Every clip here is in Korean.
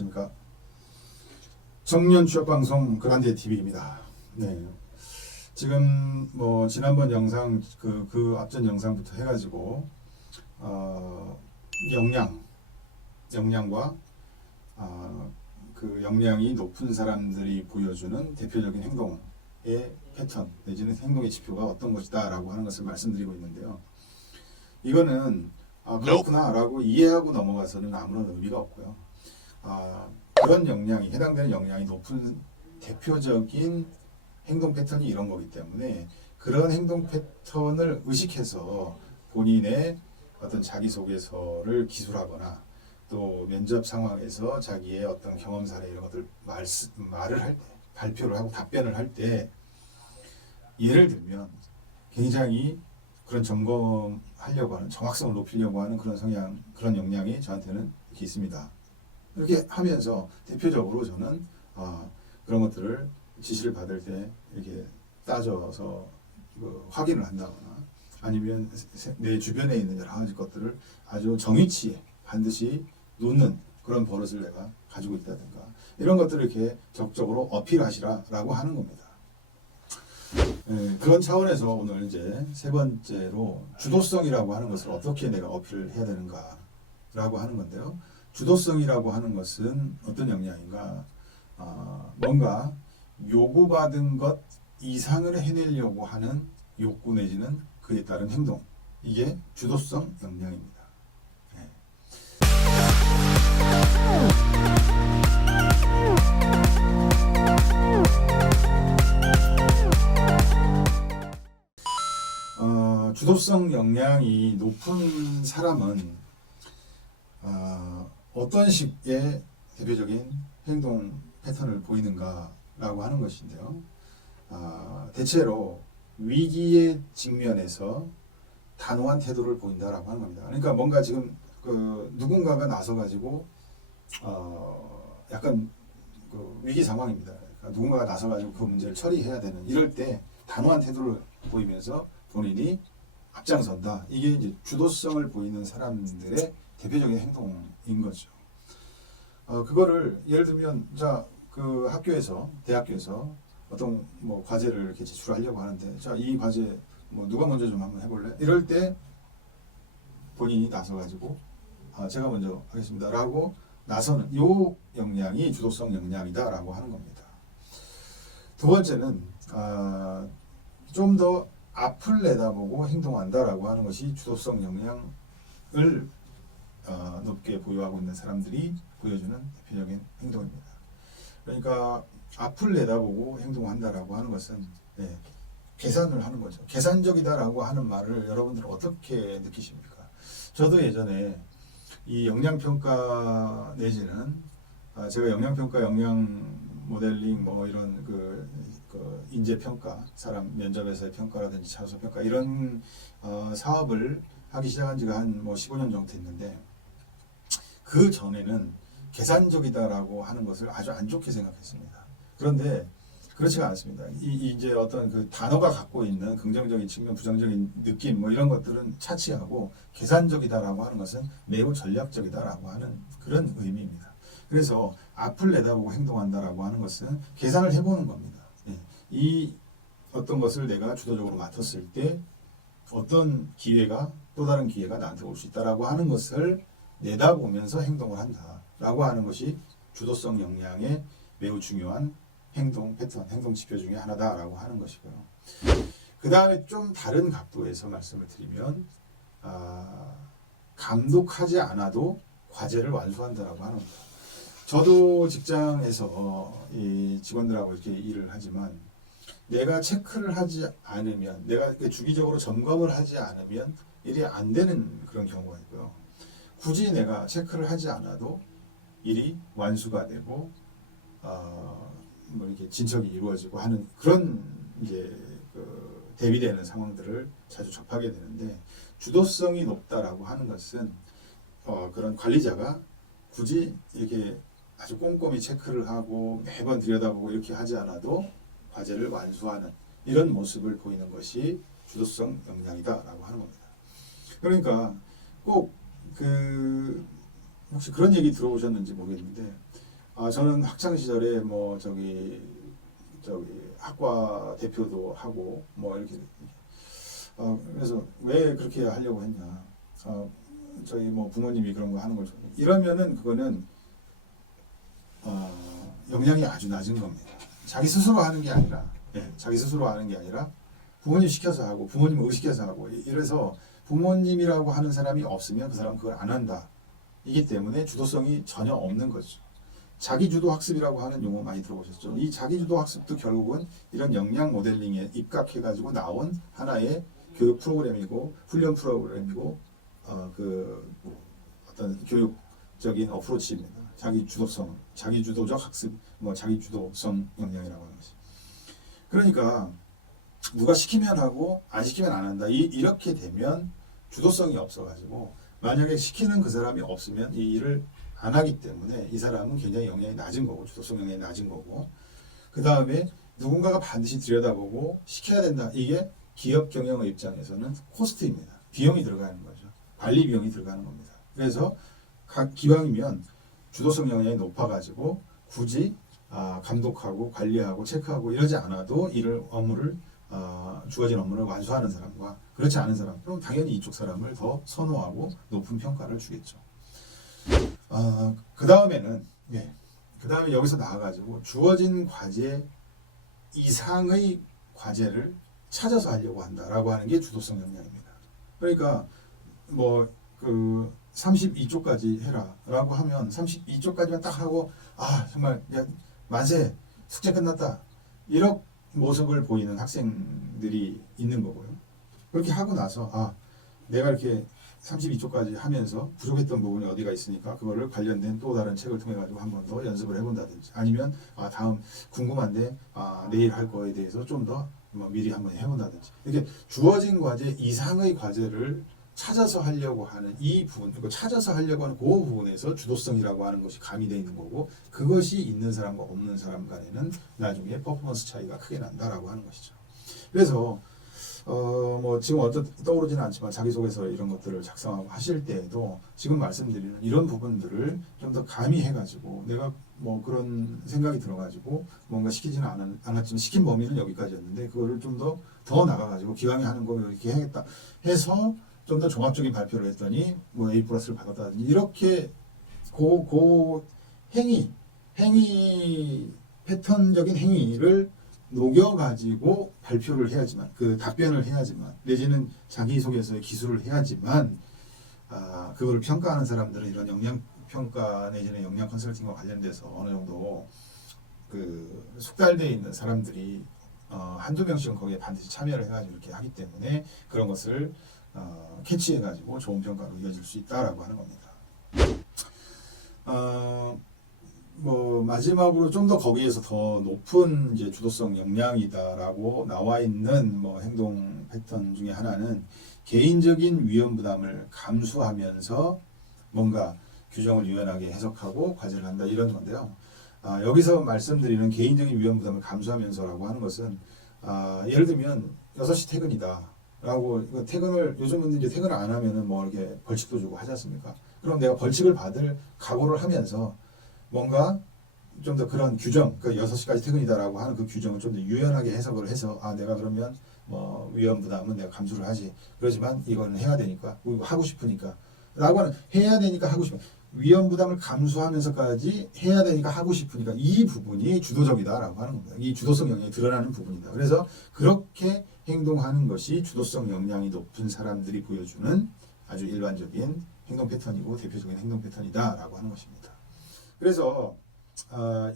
안녕하십니까. 청년 취업방송 그란데 TV입니다. 네. 지금 뭐 지난번 영상 그 앞전 영상부터 해가지고 역량과 그 역량이 높은 사람들이 보여주는 대표적인 행동의 패턴 내지는 행동의 지표가 어떤 것이다라고 하는 것을 말씀드리고 있는데요. 이거는 그렇구나라고 이해하고 넘어가서는 아무런 의미가 없고요. 그런 역량이 해당되는 역량이 높은 대표적인 행동 패턴이 이런 거기 때문에 그런 행동 패턴을 의식해서 본인의 어떤 자기소개서를 기술하거나 또 면접 상황에서 자기의 어떤 경험 사례 이런 것들 말을 할 때, 발표를 하고 답변을 할 때 예를 들면 굉장히 그런 점검하려고 하는 정확성을 높이려고 하는 그런 성향, 그런 역량이 저한테는 이렇게 있습니다. 이렇게 하면서 대표적으로 저는 그런 것들을 지시를 받을 때 이렇게 따져서 확인을 한다거나 아니면 내 주변에 있는 여러 가지 것들을 아주 정위치에 반드시 놓는 그런 버릇을 내가 가지고 있다든가 이런 것들을 이렇게 적극적으로 어필하시라라고 하는 겁니다. 그런 차원에서 오늘 이제 세 번째로 주도성이라고 하는 것을 어떻게 내가 어필을 해야 되는가라고 하는 건데요. 주도성이라고 하는 것은 어떤 역량인가? 뭔가 요구받은 것 이상을 해내려고 하는 욕구 내지는 그에 따른 행동. 이게 주도성 역량입니다. 네. 주도성 역량이 높은 사람은 어떤 식의 대표적인 행동 패턴을 보이는가라고 하는 것인데요. 대체로 위기에 직면해서 단호한 태도를 보인다라고 하는 겁니다. 그러니까 뭔가 지금 누군가가 나서 가지고 약간 위기 상황입니다. 그러니까 누군가가 나서 가지고 그 문제를 처리해야 되는 이럴 때 단호한 태도를 보이면서 본인이 앞장선다. 이게 이제 주도성을 보이는 사람들의 대표적인 행동인 거죠. 그거를 예를 들면 그 학교에서 대학교에서 어떤 뭐 과제를 이렇게 제출하려고 하는데 이 과제 뭐 누가 먼저 좀 한번 해볼래? 이럴 때 본인이 나서 가지고 제가 먼저 하겠습니다라고 나서는 요 역량이 주도성 역량이다라고 하는 겁니다. 두 번째는 좀 더 앞을 내다보고 행동한다라고 하는 것이 주도성 역량을 높게 보유하고 있는 사람들이 보여주는 대표적인 행동입니다. 그러니까 앞을 내다보고 행동한다라고 하는 것은 계산을 하는 거죠. 계산적이다라고 하는 말을 여러분들은 어떻게 느끼십니까? 저도 예전에 이 역량평가 내지는 제가 역량평가, 역량 모델링 뭐 이런 그 인재평가, 사람 면접에서의 평가라든지 자소평가 이런 사업을 하기 시작한 지가 한 15년 정도 됐는데 그 전에는 계산적이다라고 하는 것을 아주 안 좋게 생각했습니다. 그런데 그렇지가 않습니다. 이제 어떤 그 단어가 갖고 있는 긍정적인 측면, 부정적인 느낌 뭐 이런 것들은 차치하고 계산적이다라고 하는 것은 매우 전략적이다라고 하는 그런 의미입니다. 그래서 앞을 내다보고 행동한다라고 하는 것은 계산을 해보는 겁니다. 이 어떤 것을 내가 주도적으로 맡았을 때 어떤 기회가 또 다른 기회가 나한테 올 수 있다라고 하는 것을 내다보면서 행동을 한다라고 하는 것이 주도성 역량의 매우 중요한 행동 패턴, 행동 지표 중에 하나다라고 하는 것이고요. 그 다음에 좀 다른 각도에서 말씀을 드리면 감독하지 않아도 과제를 완수한다라고 하는 겁니다. 저도 직장에서 이 직원들하고 이렇게 일을 하지만 내가 체크를 하지 않으면, 내가 주기적으로 점검을 하지 않으면 일이 안 되는 그런 경우가 있고요. 굳이 내가 체크를 하지 않아도 일이 완수가 되고 뭐 이렇게 진척이 이루어지고 하는 그런 이제 대비되는 상황들을 자주 접하게 되는데 주도성이 높다라고 하는 것은 그런 관리자가 굳이 이렇게 아주 꼼꼼히 체크를 하고 매번 들여다보고 이렇게 하지 않아도 과제를 완수하는 이런 모습을 보이는 것이 주도성 역량이다라고 하는 겁니다. 그러니까 꼭 혹시 그런 얘기 들어보셨는지 모르겠는데 저는 학창 시절에 뭐 학과 대표도 하고 뭐 이렇게 그래서 왜 그렇게 하려고 했냐? 저희 뭐 부모님이 그런 거 하는 걸 이러면은 그거는 역량이 아주 낮은 겁니다. 자기 스스로 하는 게 아니라, 자기 스스로 하는 게 아니라 부모님 시켜서 하고 부모님 의식해서 하고 이래서 부모님이라고 하는 사람이 없으면 그 사람 그걸 안 한다. 이기 때문에 주도성이 전혀 없는 거죠. 자기주도 학습이라고 하는 용어 많이 들어보셨죠? 이 자기주도 학습도 결국은 이런 역량 모델링에 입각해가지고 나온 하나의 교육 프로그램이고 훈련 프로그램이고 어떤 교육적인 어프로치입니다. 자기주도성, 자기주도적 학습, 뭐 자기주도성 역량이라고 하는 것이. 그러니까 누가 시키면 하고 안 시키면 안 한다. 이렇게 되면 주도성이 없어가지고 만약에 시키는 그 사람이 없으면 이 일을 안 하기 때문에 이 사람은 굉장히 역량이 낮은 거고 주도성 역량이 낮은 거고 그 다음에 누군가가 반드시 들여다보고 시켜야 된다. 이게 기업 경영의 입장에서는 코스트입니다. 비용이 들어가는 거죠. 관리 비용이 들어가는 겁니다. 그래서 기왕이면 주도성 역량이 높아가지고 굳이 감독하고 관리하고 체크하고 이러지 않아도 업무를 주어진 업무를 완수하는 사람과 그렇지 않은 사람 그럼 당연히 이쪽 사람을 더 선호하고 높은 평가를 주겠죠. 그 다음에 여기서 나와가지고 주어진 과제 이상의 과제를 찾아서 하려고 한다라고 하는 게 주도성 역량입니다. 그러니까 뭐 32쪽까지 해라라고 하면 32쪽까지만 딱 하고 정말 야, 만세 숙제 끝났다 이런 모습을 보이는 학생들이 있는 거고요. 그렇게 하고 나서 내가 이렇게 32쪽까지 하면서 부족했던 부분이 어디가 있으니까 그거를 관련된 또 다른 책을 통해 가지고 한 번 더 연습을 해본다든지 아니면 다음 궁금한데 내일 할 거에 대해서 좀 더 미리 한번 해본다든지 이렇게 주어진 과제 이상의 과제를 찾아서 하려고 하는 이 부분, 찾아서 하려고 하는 그 부분에서 주도성이라고 하는 것이 가미되어 있는 거고 그것이 있는 사람과 없는 사람 간에는 나중에 퍼포먼스 차이가 크게 난다라고 하는 것이죠. 그래서 뭐 지금 떠오르지는 않지만 자기소개서 이런 것들을 작성하고 하실 때에도 지금 말씀드리는 이런 부분들을 좀 더 가미해가지고 내가 뭐 그런 생각이 들어가지고 뭔가 시키지는 않았지만 시킨 범위는 여기까지였는데 그거를 좀 더 나가가지고 기왕에 하는 거 이렇게 해야겠다 해서 좀 더 종합적인 발표를 했더니 뭐 A+를 받았다든지 이렇게 행위 패턴적인 행위를 녹여가지고 발표를 해야지만 그 답변을 해야지만 내지는 자기소개서의 기술을 해야지만 그거를 평가하는 사람들은 이런 역량 평가 내지는 역량 컨설팅과 관련돼서 어느 정도 그 숙달되어 있는 사람들이 한두 명씩은 거기에 반드시 참여를 해가지고 이렇게 하기 때문에 그런 것을 캐치해가지고 좋은 평가로 이어질 수 있다라고 하는 겁니다. 뭐 마지막으로 좀 더 거기에서 더 높은 이제 주도성 역량이다라고 나와 있는 뭐 행동 패턴 중에 하나는 개인적인 위험 부담을 감수하면서 뭔가 규정을 유연하게 해석하고 과제를 한다 이런 건데요. 여기서 말씀드리는 개인적인 위험 부담을 감수하면서라고 하는 것은 예를 들면 6시 퇴근이다라고 퇴근을 요즘은 이제 퇴근을 안 하면은 뭐 이렇게 벌칙도 주고 하지 않습니까? 그럼 내가 벌칙을 받을 각오를 하면서 뭔가 좀 더 그런 규정, 6시까지 퇴근이다라고 하는 그 규정을 좀 더 유연하게 해석을 해서 내가 그러면 뭐 위험 부담은 내가 감수를 하지. 그렇지만 이거는 해야 되니까, 하고 싶으니까. 라고 하는 해야 되니까 하고 싶어. 위험 부담을 감수하면서까지 해야 되니까 하고 싶으니까 이 부분이 주도적이다라고 하는 겁니다. 이 주도성 역량이 드러나는 부분이다. 그래서 그렇게 행동하는 것이 주도성 역량이 높은 사람들이 보여주는 아주 일반적인 행동 패턴이고 대표적인 행동 패턴이다라고 하는 것입니다. 그래서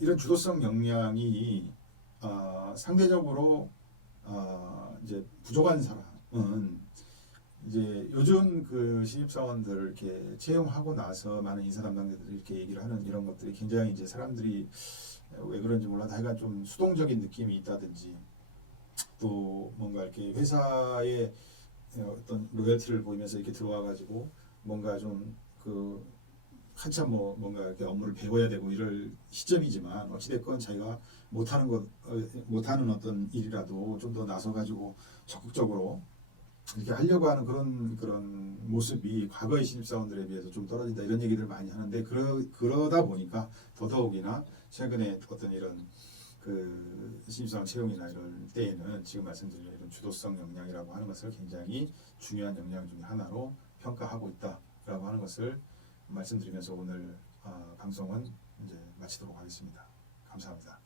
이런 주도성 역량이 상대적으로 이제 부족한 사람은 이제 요즘 그 신입사원들 이렇게 채용하고 나서 많은 인사 담당자들이 이렇게 얘기를 하는 이런 것들이 굉장히 이제 사람들이 왜 그런지 몰라도 하여간 좀 수동적인 느낌이 있다든지 또 뭔가 이렇게 회사의 어떤 로열티를 보이면서 이렇게 들어와가지고 뭔가 좀 한참 뭔가 이렇게 업무를 배워야 되고 이럴 시점이지만 어찌됐건 자기가 못하는 어떤 일이라도 좀 더 나서가지고 적극적으로 이렇게 하려고 하는 그런 모습이 과거의 신입사원들에 비해서 좀 떨어진다 이런 얘기를 많이 하는데 그러다 보니까 더더욱이나 최근에 어떤 이런 그 신입사원 채용이나 이런 때에는 지금 말씀드린 이런 주도성 역량이라고 하는 것을 굉장히 중요한 역량 중에 하나로 평가하고 있다라고 하는 것을 말씀드리면서 오늘 방송은 이제 마치도록 하겠습니다. 감사합니다.